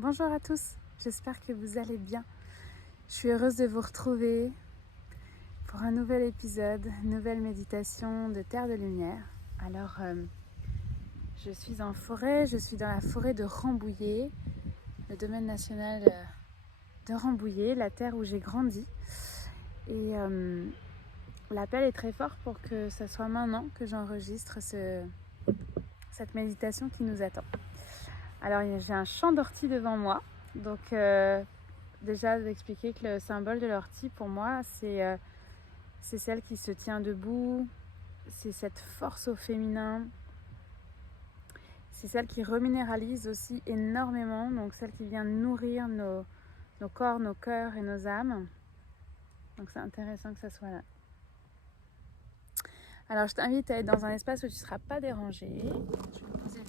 Bonjour à tous, j'espère que vous allez bien. Je suis heureuse de vous retrouver pour un nouvel épisode, une nouvelle méditation de Terre de Lumière. Alors, je suis en forêt, je suis dans la forêt de Rambouillet, le domaine national de Rambouillet, la terre où j'ai grandi. Et l'appel est très fort pour que ce soit maintenant que j'enregistre cette méditation qui nous attend. Alors, j'ai un champ d'ortie devant moi, donc déjà d'expliquer que le symbole de l'ortie pour moi c'est celle qui se tient debout, c'est cette force au féminin, c'est celle qui reminéralise aussi énormément, donc celle qui vient nourrir nos corps, nos cœurs et nos âmes. Donc c'est intéressant que ça soit là. Alors je t'invite à être dans un espace où tu ne seras pas dérangé. Je vais poser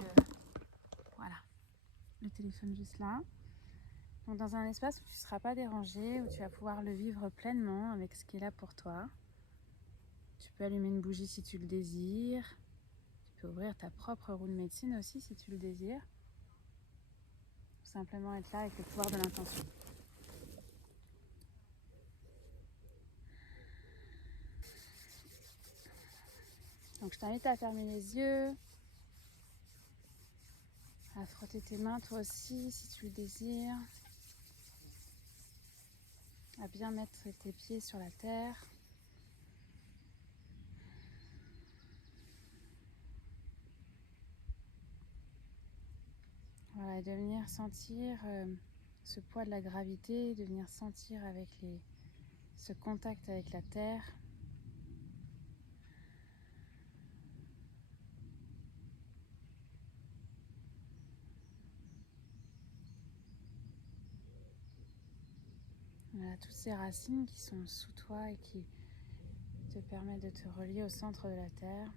le téléphone juste là. Donc dans un espace où tu ne seras pas dérangé, où tu vas pouvoir le vivre pleinement avec ce qui est là pour toi. Tu peux allumer une bougie si tu le désires. Tu peux ouvrir ta propre roue de médecine aussi si tu le désires. Tout simplement être là avec le pouvoir de l'intention. Donc je t'invite à fermer les yeux, à frotter tes mains toi aussi si tu le désires, à bien mettre tes pieds sur la terre. Voilà, et de venir sentir ce poids de la gravité, de venir sentir avec ce contact avec la terre. Voilà, toutes ces racines qui sont sous toi et qui te permettent de te relier au centre de la terre.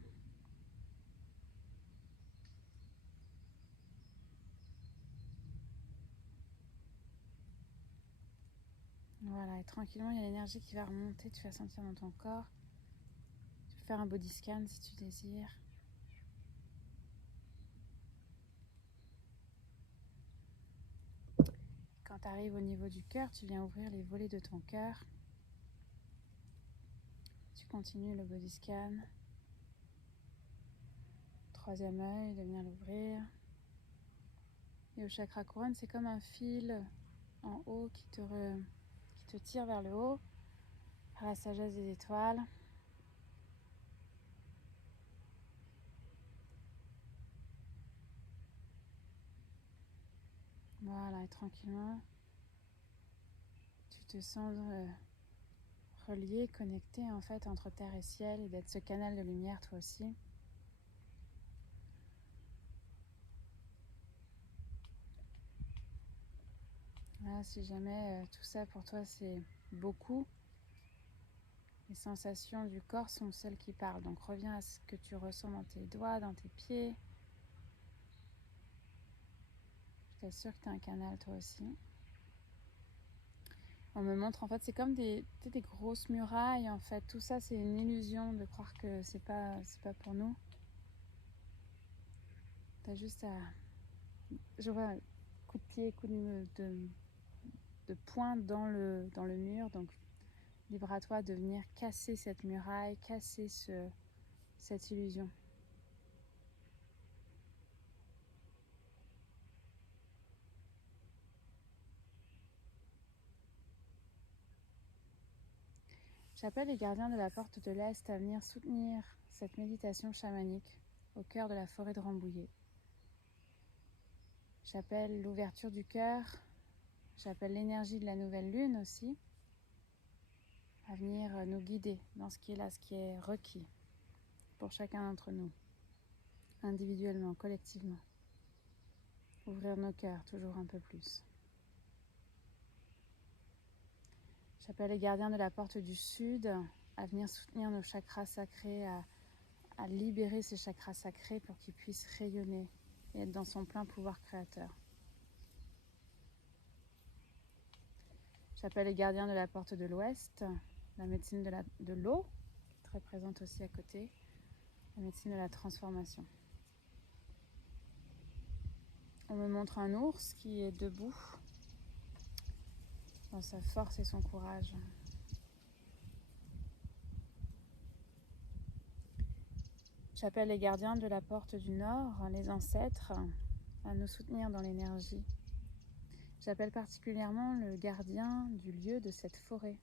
Voilà, et tranquillement, il y a l'énergie qui va remonter, tu vas sentir dans ton corps. Tu peux faire un body scan si tu désires. Quand tu arrives au niveau du cœur, tu viens ouvrir les volets de ton cœur. Tu continues le body scan. Troisième œil, de bien l'ouvrir. Et au chakra couronne, c'est comme un fil en haut qui te tire vers le haut, vers la sagesse des étoiles. Voilà, et tranquillement, tu te sens relié, connecté en fait entre terre et ciel, et d'être ce canal de lumière toi aussi. Voilà, si jamais tout ça pour toi c'est beaucoup, les sensations du corps sont celles qui parlent. Donc reviens à ce que tu ressens dans tes doigts, dans tes pieds. Je t'assure que tu as un canal toi aussi. On me montre en fait, c'est comme des grosses murailles en fait. Tout ça c'est une illusion de croire que c'est pas pour nous. T'as juste à, je vois, coup de pied, coup de poing dans le mur. Donc libre à toi de venir casser cette muraille, casser cette illusion. J'appelle les gardiens de la porte de l'Est à venir soutenir cette méditation chamanique au cœur de la forêt de Rambouillet. J'appelle l'ouverture du cœur, j'appelle l'énergie de la nouvelle lune aussi, à venir nous guider dans ce qui est là, ce qui est requis pour chacun d'entre nous, individuellement, collectivement. Ouvrir nos cœurs toujours un peu plus. J'appelle les gardiens de la porte du Sud à venir soutenir nos chakras sacrés, à libérer ces chakras sacrés pour qu'ils puissent rayonner et être dans son plein pouvoir créateur. J'appelle les gardiens de la porte de l'Ouest, la médecine de l'eau, très présente aussi à côté, la médecine de la transformation. On me montre un ours qui est debout dans sa force et son courage. J'appelle les gardiens de la porte du Nord, les ancêtres, à nous soutenir dans l'énergie. J'appelle particulièrement le gardien du lieu de cette forêt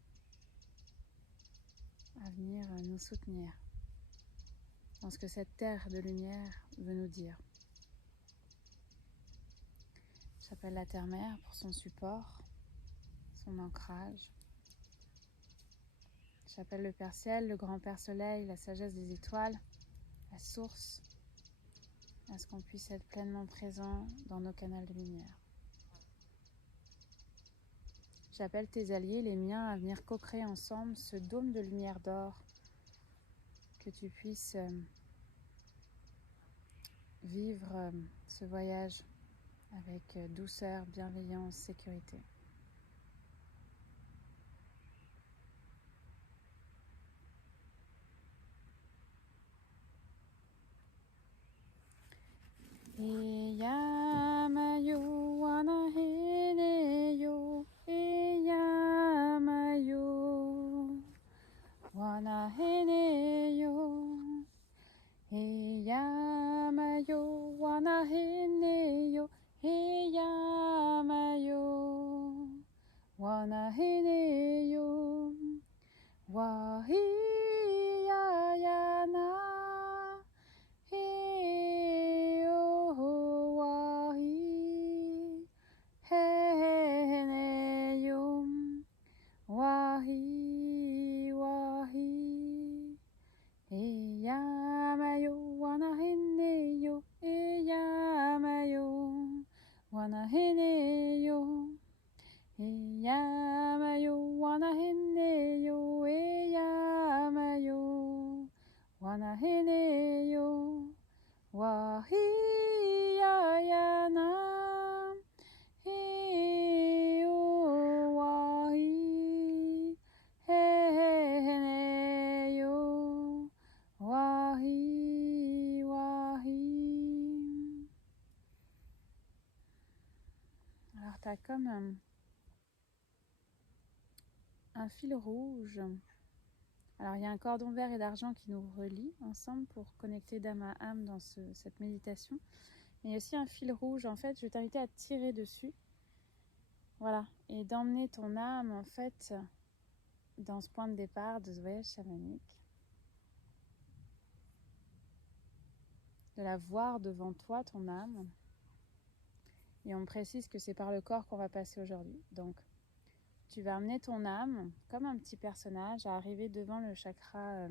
à venir nous soutenir dans ce que cette terre de lumière veut nous dire. J'appelle la terre-mère pour son support, son ancrage. J'appelle le Père Ciel, le Grand Père Soleil, la sagesse des étoiles, la source, à ce qu'on puisse être pleinement présent dans nos canaux de lumière. J'appelle tes alliés, les miens, à venir co-créer ensemble ce dôme de lumière d'or, que tu puisses vivre ce voyage avec douceur, bienveillance, sécurité. Eyamayo wanaheneyo, eyamayo wanaheneyo, eyamayo wanaheneyo, eyamayo wanaheneyo, wahiyayana. Alors tu as comme un fil rouge. Alors il y a un cordon vert et d'argent qui nous relie ensemble pour connecter d'âme à âme dans cette méditation. Mais il y a aussi un fil rouge, en fait, je vais t'inviter à tirer dessus. Voilà, et d'emmener ton âme, en fait, dans ce point de départ de ce voyage chamanique. De la voir devant toi, ton âme. Et on me précise que c'est par le corps qu'on va passer aujourd'hui. Donc, tu vas amener ton âme, comme un petit personnage, à arriver devant le chakra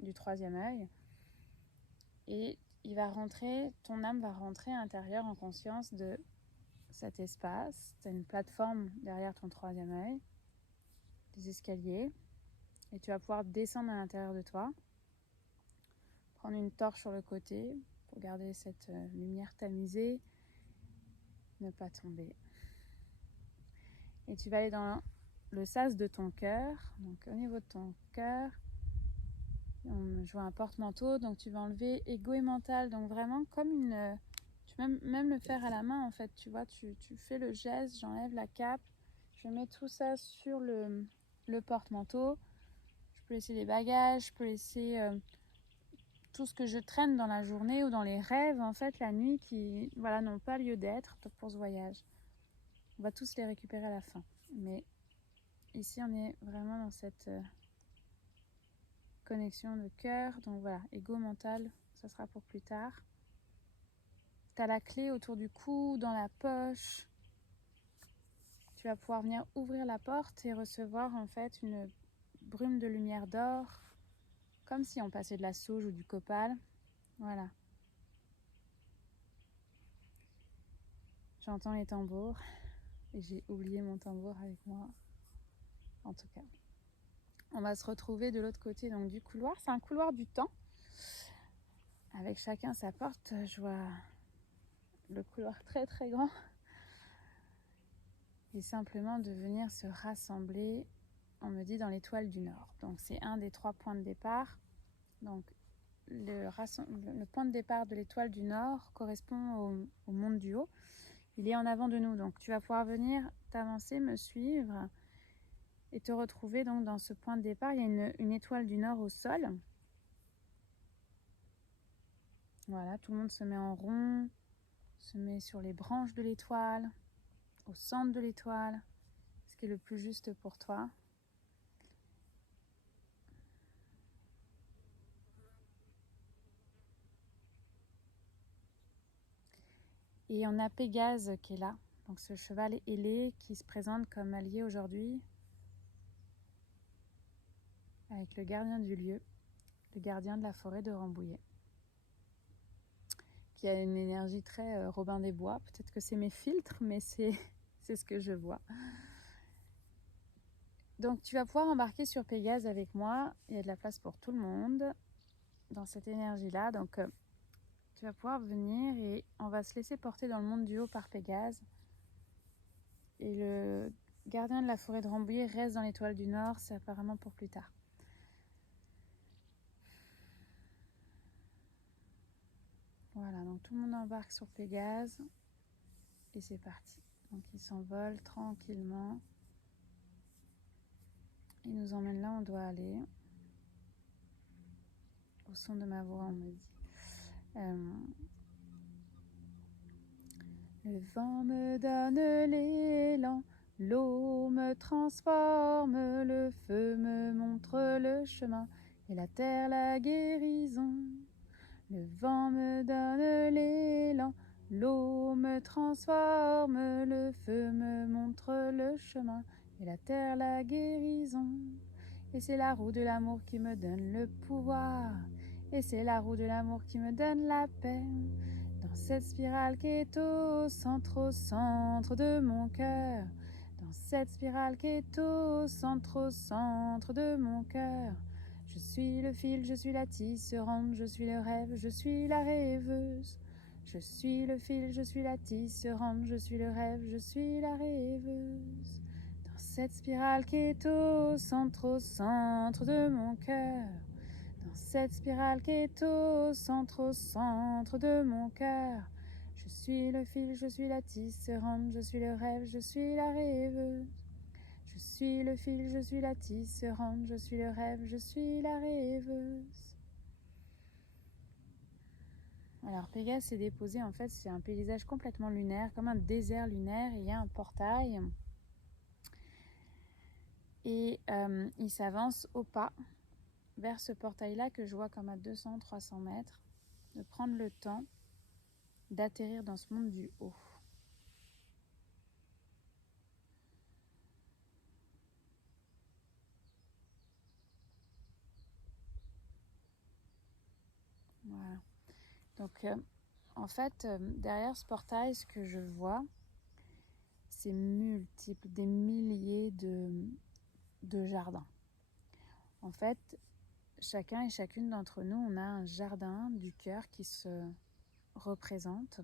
du troisième œil. Et ton âme va rentrer à l'intérieur en conscience de cet espace. Tu as une plateforme derrière ton troisième œil, des escaliers, et tu vas pouvoir descendre à l'intérieur de toi, prendre une torche sur le côté pour garder cette lumière tamisée, ne pas tomber. Et tu vas aller dans le sas de ton cœur, donc au niveau de ton cœur, je vois un porte-manteau, donc tu vas enlever ego et mental, donc vraiment comme tu peux même le faire à la main en fait, tu vois, tu fais le geste, j'enlève la cape, je mets tout ça sur le porte-manteau, je peux laisser des bagages, je peux laisser tout ce que je traîne dans la journée ou dans les rêves en fait la nuit qui n'ont pas lieu d'être pour ce voyage. On va tous les récupérer à la fin, mais ici on est vraiment dans cette connexion de cœur, donc voilà, ego, mental, ça sera pour plus tard. Tu as la clé autour du cou, dans la poche. Tu vas pouvoir venir ouvrir la porte et recevoir en fait une brume de lumière d'or, comme si on passait de la sauge ou du copal. Voilà. J'entends les tambours et j'ai oublié mon tambour avec moi, en tout cas. On va se retrouver de l'autre côté donc du couloir. C'est un couloir du temps. Avec chacun sa porte. Je vois le couloir très très grand. Et simplement de venir se rassembler, on me dit, dans l'étoile du Nord. Donc c'est un des 3 points de départ. Donc le point de départ de l'étoile du Nord correspond au monde du haut. Il est en avant de nous, donc tu vas pouvoir venir t'avancer, me suivre et te retrouver donc dans ce point de départ. Il y a une étoile du Nord au sol. Voilà, tout le monde se met en rond, se met sur les branches de l'étoile, au centre de l'étoile, ce qui est le plus juste pour toi. Et on a Pégase qui est là, donc ce cheval ailé qui se présente comme allié aujourd'hui avec le gardien du lieu, le gardien de la forêt de Rambouillet, qui a une énergie très Robin des Bois. Peut-être que c'est mes filtres, mais c'est ce que je vois. Donc tu vas pouvoir embarquer sur Pégase avec moi, il y a de la place pour tout le monde dans cette énergie-là, donc tu vas pouvoir venir et on va se laisser porter dans le monde du haut par Pégase. Et le gardien de la forêt de Rambouillet reste dans l'étoile du Nord, c'est apparemment pour plus tard. Voilà, donc tout le monde embarque sur Pégase et c'est parti. Donc il s'envole tranquillement. Il nous emmène là où on doit aller. Au son de ma voix, on me dit. Le vent me donne l'élan, l'eau me transforme, le feu me montre le chemin et la terre la guérison. Le vent me donne l'élan, l'eau me transforme, le feu me montre le chemin et la terre la guérison. Et c'est la roue de l'amour qui me donne le pouvoir, et c'est la roue de l'amour qui me donne la paix. Dans cette spirale qui est au centre de mon cœur, dans cette spirale qui est au centre de mon cœur. Je suis le fil, je suis la tisserande, je suis le rêve, je suis la rêveuse. Je suis le fil, je suis la tisserande, je suis le rêve, je suis la rêveuse. Dans cette spirale qui est au centre de mon cœur, dans cette spirale qui est au centre de mon cœur. Je suis le fil, je suis la tisserande, je suis le rêve, je suis la rêveuse. Je suis le fil, je suis la tisserande, je suis le rêve, je suis la rêveuse. Alors Pégase s'est déposé, en fait c'est un paysage complètement lunaire, comme un désert lunaire, et il y a un portail. Et il s'avance au pas vers ce portail-là que je vois comme à 200-300 mètres, de prendre le temps d'atterrir dans ce monde du haut. Voilà. Donc, en fait, derrière ce portail, ce que je vois, c'est multiple, des milliers de jardins. En fait, chacun et chacune d'entre nous, on a un jardin du cœur qui se représente,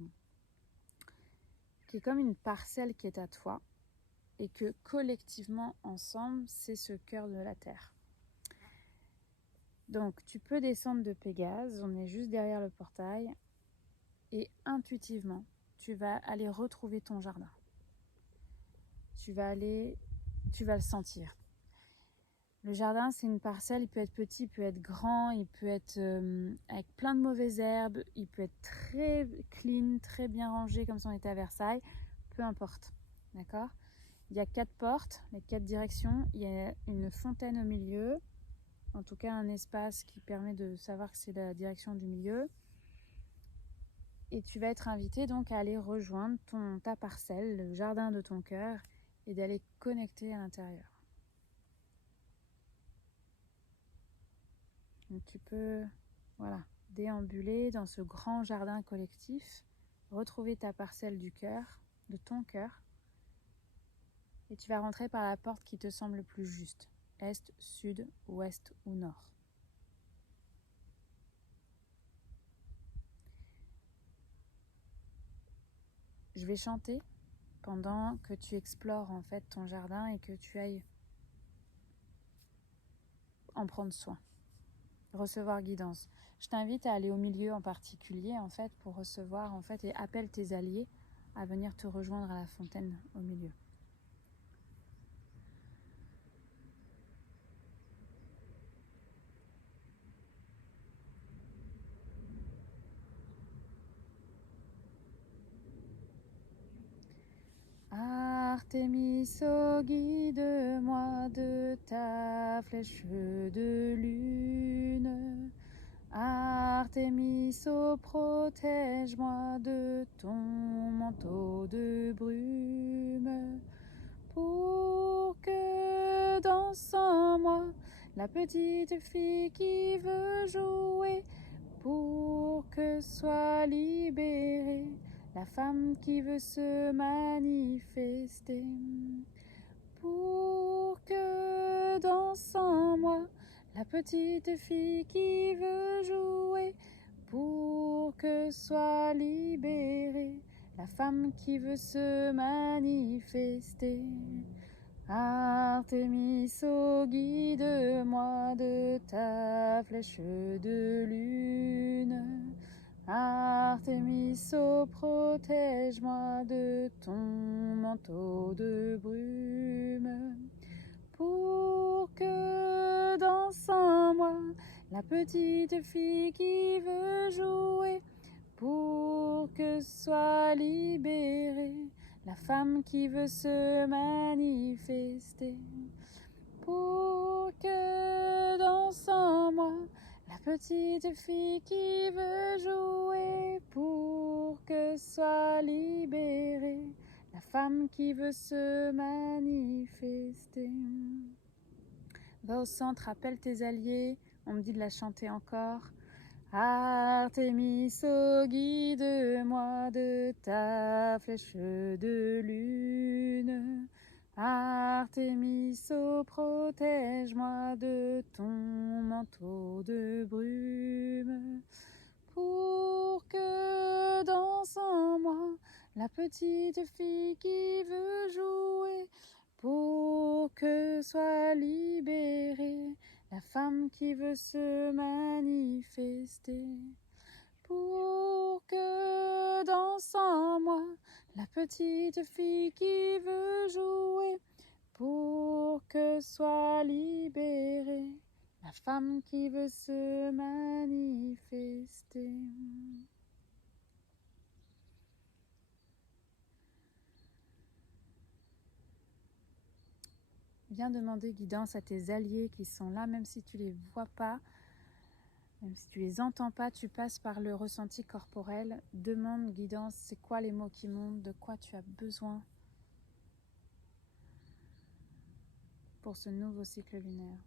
qui est comme une parcelle qui est à toi, et que collectivement, ensemble, c'est ce cœur de la terre. Donc, tu peux descendre de Pégase, on est juste derrière le portail, et intuitivement, tu vas aller retrouver ton jardin. Tu vas le sentir. Le jardin, c'est une parcelle, il peut être petit, il peut être grand, il peut être avec plein de mauvaises herbes, il peut être très clean, très bien rangé, comme si on était à Versailles, peu importe, d'accord ? Il y a 4 portes, les 4 directions, il y a une fontaine au milieu, en tout cas un espace qui permet de savoir que c'est la direction du milieu. Et tu vas être invité donc à aller rejoindre ta parcelle, le jardin de ton cœur, et d'aller connecter à l'intérieur. Donc tu peux déambuler dans ce grand jardin collectif, retrouver ta parcelle du cœur, de ton cœur, et tu vas rentrer par la porte qui te semble le plus juste, est, sud, ouest ou nord. Je vais chanter pendant que tu explores en fait ton jardin et que tu ailles en prendre soin. recevoir guidance. Je t'invite à aller au milieu en particulier en fait pour recevoir en fait et appelle tes alliés à venir te rejoindre à la fontaine au milieu. Artémis, oh, guide-moi de ta flèche de lune. Artémis, oh, protège-moi de ton manteau de brume, pour que danse en moi la petite fille qui veut jouer, pour que soit libérée la femme qui veut se manifester, pour que danse en moi la petite fille qui veut jouer, pour que soit libérée la femme qui veut se manifester. Artémis, oh, guide-moi de ta flèche de lune. Artémis, oh, protège-moi de ton manteau de brume, pour que danse en moi la petite fille qui veut jouer, pour que soit libérée la femme qui veut se manifester, pour que danse en moi la petite fille qui veut jouer, pour que soit libérée la femme qui veut se manifester. Va au centre, appelle tes alliés, on me dit de la chanter encore. Artémis, oh, guide-moi de ta flèche de lune. Artémis, oh, protège-moi de ton manteau de brume, pour que danse en moi la petite fille qui veut jouer, pour que soit libérée la femme qui veut se manifester, pour que danse en moi la petite fille qui veut jouer, pour que soit libérée la femme qui veut se manifester. Viens demander guidance à tes alliés qui sont là, même si tu ne les vois pas, même si tu ne les entends pas, tu passes par le ressenti corporel. Demande guidance, c'est quoi les mots qui montent, de quoi tu as besoin pour ce nouveau cycle lunaire.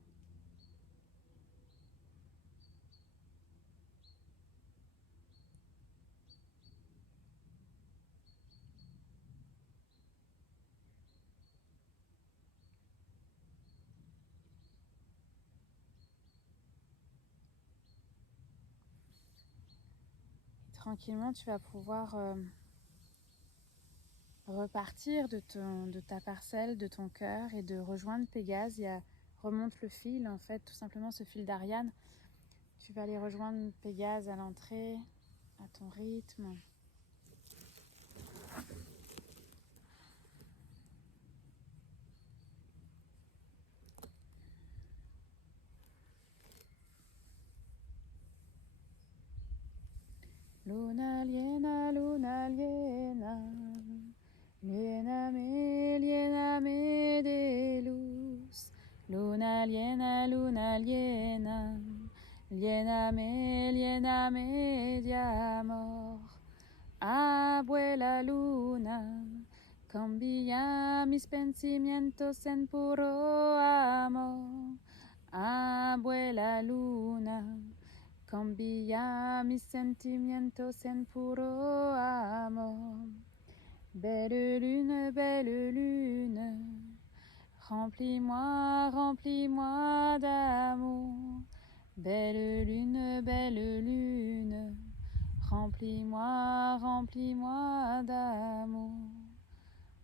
Tranquillement, tu vas pouvoir repartir de ta parcelle, de ton cœur, et de rejoindre Pégase. Remonte le fil, en fait, tout simplement ce fil d'Ariane. Tu vas aller rejoindre Pégase à l'entrée, à ton rythme. Luna liena, liena me de luz. Luna liena, liena me de amor. Abuela luna, cambia mis pensamientos en puro amor. Abuela luna, cambia mis sentimientos en puro amor. Belle lune, remplis-moi d'amour. Belle lune, remplis-moi d'amour.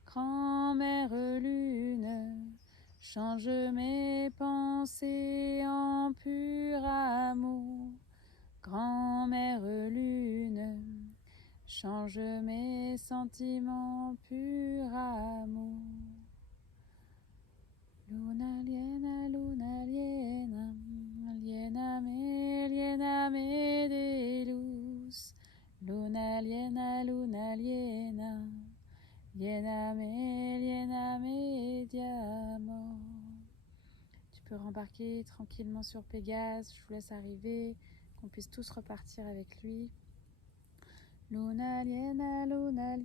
Grand-mère lune, Change mes pensées en pur amour, grand-mère lune. Change mes sentiments pur amour. Luna liena, liena me de luz. Luna liena, liena me diamant. Tu peux rembarquer tranquillement sur Pégase, je vous laisse arriver, qu'on puisse tous repartir avec lui. Luna liena, liena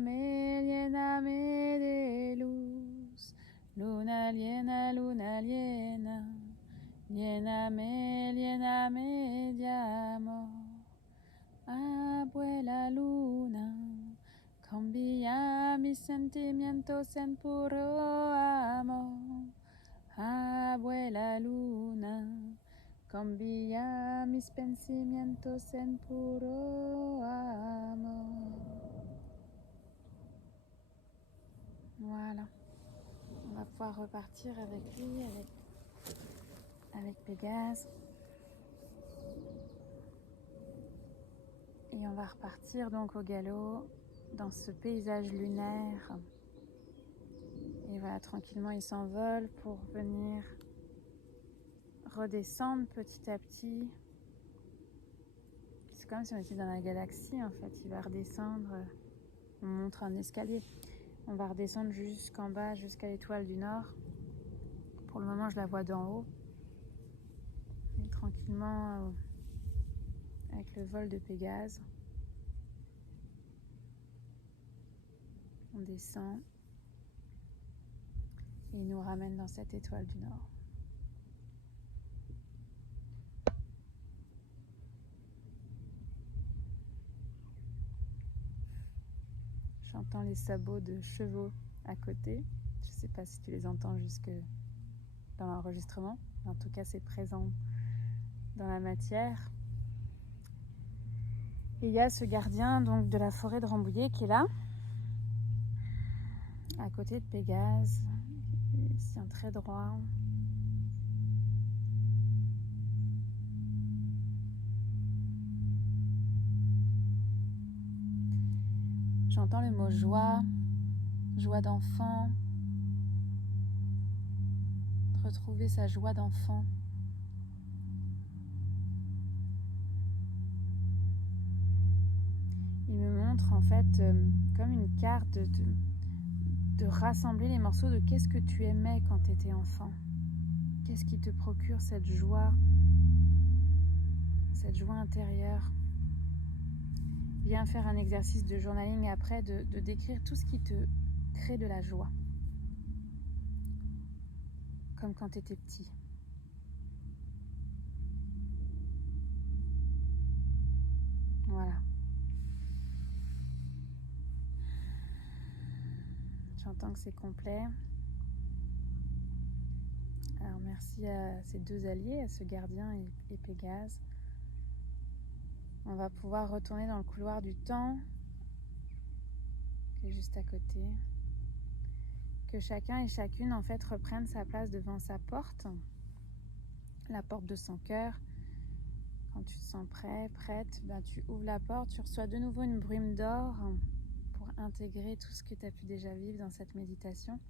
me de luz. Luna liena, liena me diamant. Abuela luna, cambia mis sentimientos en puro amor. Abuela luna, cambia mis pensamientos en puro amor. Voilà, on va pouvoir repartir avec lui, avec Pégase. Et on va repartir donc au galop dans ce paysage lunaire. Et voilà, tranquillement il s'envole pour venir redescendre petit à petit. C'est comme si on était dans la galaxie en fait. Il va redescendre, on montre un escalier. On va redescendre jusqu'en bas, jusqu'à l'étoile du Nord. Pour le moment je la vois d'en haut. Et tranquillement, avec le vol de Pégase, on descend et il nous ramène dans cette étoile du Nord. J'entends les sabots de chevaux à côté. Je ne sais pas si tu les entends jusque dans l'enregistrement. En tout cas, c'est présent dans la matière. Et il y a ce gardien donc, de la forêt de Rambouillet qui est là, à côté de Pégase. Il se tient très droit. J'entends le mot joie, joie d'enfant, retrouver sa joie d'enfant. Il me montre en fait comme une carte de rassembler les morceaux de qu'est-ce que tu aimais quand tu étais enfant. Qu'est-ce qui te procure cette joie intérieure. Viens faire un exercice de journaling après, de décrire tout ce qui te crée de la joie. Comme quand tu étais petit. Voilà. J'entends que c'est complet. Alors merci à ces deux alliés, à ce gardien et Pégase. On va pouvoir retourner dans le couloir du temps qui est juste à côté. Que chacun et chacune en fait reprenne sa place devant sa porte, la porte de son cœur. Quand tu te sens prêt, prête, tu ouvres la porte, tu reçois de nouveau une brume d'or pour intégrer tout ce que tu as pu déjà vivre dans cette méditation.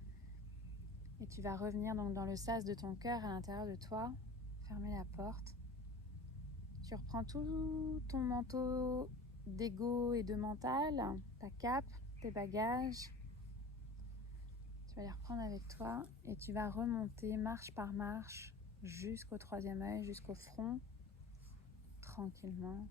Et tu vas revenir donc dans le sas de ton cœur à l'intérieur de toi, fermer la porte. Tu reprends tout ton manteau d'ego et de mental, ta cape, tes bagages. Tu vas les reprendre avec toi et tu vas remonter marche par marche jusqu'au troisième œil, jusqu'au front, tranquillement.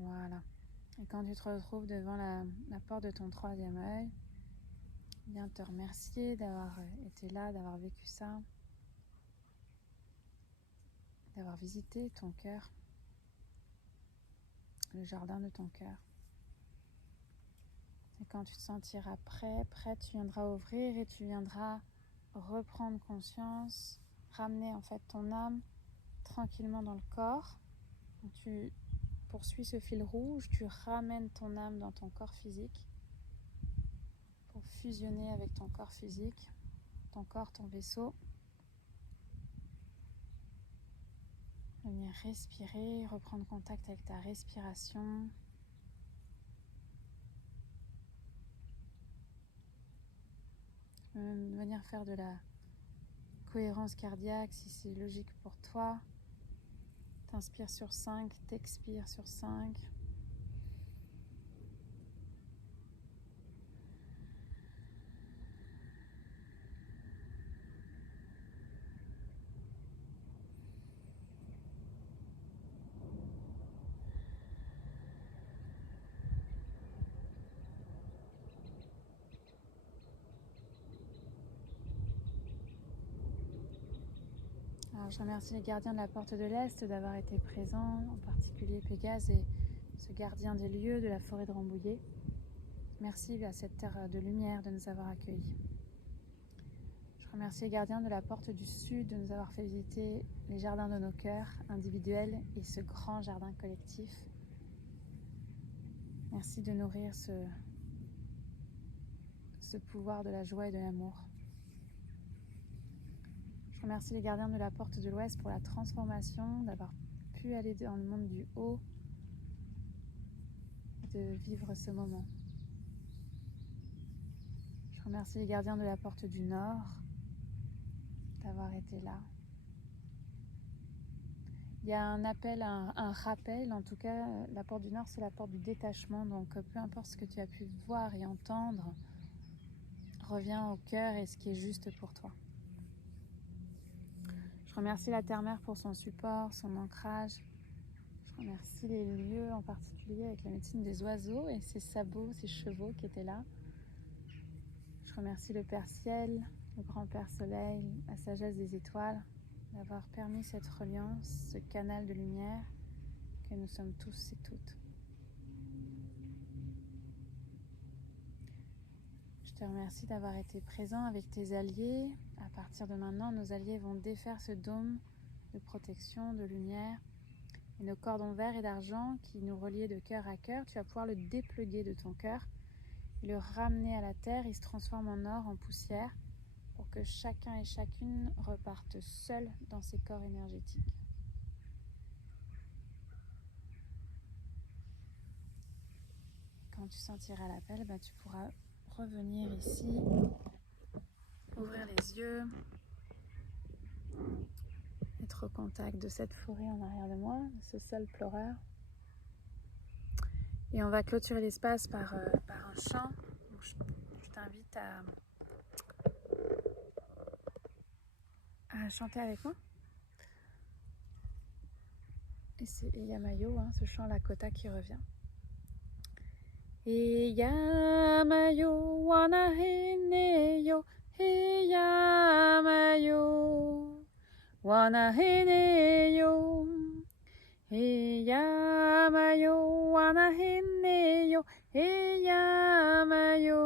Voilà. Et quand tu te retrouves devant la porte de ton troisième œil, viens te remercier d'avoir été là, d'avoir vécu ça, d'avoir visité ton cœur, le jardin de ton cœur. Et quand tu te sentiras prêt, tu viendras ouvrir et tu viendras reprendre conscience, ramener en fait ton âme tranquillement dans le corps. Donc tu poursuis ce fil rouge, tu ramènes ton âme dans ton corps physique pour fusionner avec ton corps physique, ton corps, ton vaisseau. Venir respirer, reprendre contact avec ta respiration. Venir faire de la cohérence cardiaque si c'est logique pour toi. T'inspires sur 5, t'expires sur 5. Alors, je remercie les gardiens de la porte de l'Est d'avoir été présents, en particulier Pégase et ce gardien des lieux de la forêt de Rambouillet. Merci à cette terre de lumière de nous avoir accueillis. Je remercie les gardiens de la porte du Sud de nous avoir fait visiter les jardins de nos cœurs individuels et ce grand jardin collectif. Merci de nourrir ce pouvoir de la joie et de l'amour. Je remercie les gardiens de la porte de l'Ouest pour la transformation, d'avoir pu aller dans le monde du haut et de vivre ce moment. Je remercie les gardiens de la porte du Nord d'avoir été là. Il y a un appel, un rappel, en tout cas, la porte du Nord, c'est la porte du détachement, donc peu importe ce que tu as pu voir et entendre, reviens au cœur et ce qui est juste pour toi. Je remercie la Terre-Mère pour son support, son ancrage. Je remercie les lieux, en particulier avec la médecine des oiseaux et ses sabots, ses chevaux qui étaient là. Je remercie le Père Ciel, le Grand Père Soleil, la sagesse des étoiles, d'avoir permis cette reliance, ce canal de lumière que nous sommes tous et toutes. Je te remercie d'avoir été présent avec tes alliés. À partir de maintenant, nos alliés vont défaire ce dôme de protection, de lumière. Et nos cordons verts et d'argent qui nous reliaient de cœur à cœur, tu vas pouvoir le dépluguer de ton cœur et le ramener à la terre. Il se transforme en or, en poussière, pour que chacun et chacune repartent seuls dans ses corps énergétiques. Quand tu sentiras l'appel, tu pourras revenir ici, ouvrir les yeux, être au contact de cette forêt en arrière de moi, de ce sol pleureur. Et on va clôturer l'espace par un chant. Donc je t'invite à chanter avec moi. Et c'est Eyamayo, ce chant Lakota qui revient. Eyamayo, wanaheneyo, Eyamayo, wanaheneyo, Eyamayo, wanaheneyo, Eyamayo,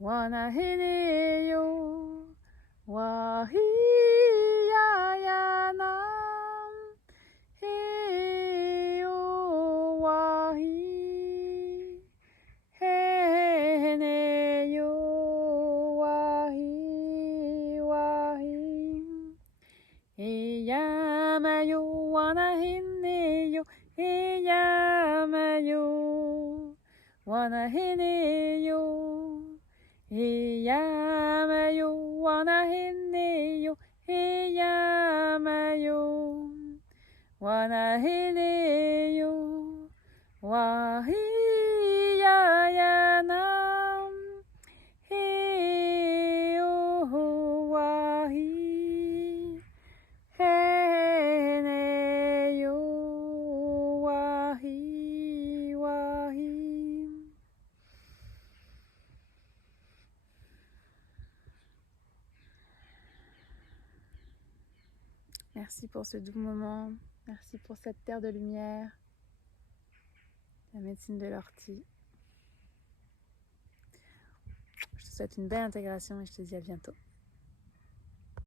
wanaheneyo, wahiyayanam, heyo wahi, heneyo wahi, wahi, Eyamayo, wanaheneyo, Eyamayo, wanaheneyo, Eyamayo, wanaheneyo, Eyamayo, wanaheneyo, wahiyayanam, heyo wahi, heneyo wahi, wahi. Merci pour ce doux moment, merci pour cette terre de lumière, la médecine de l'ortie. Je te souhaite une belle intégration et je te dis à bientôt.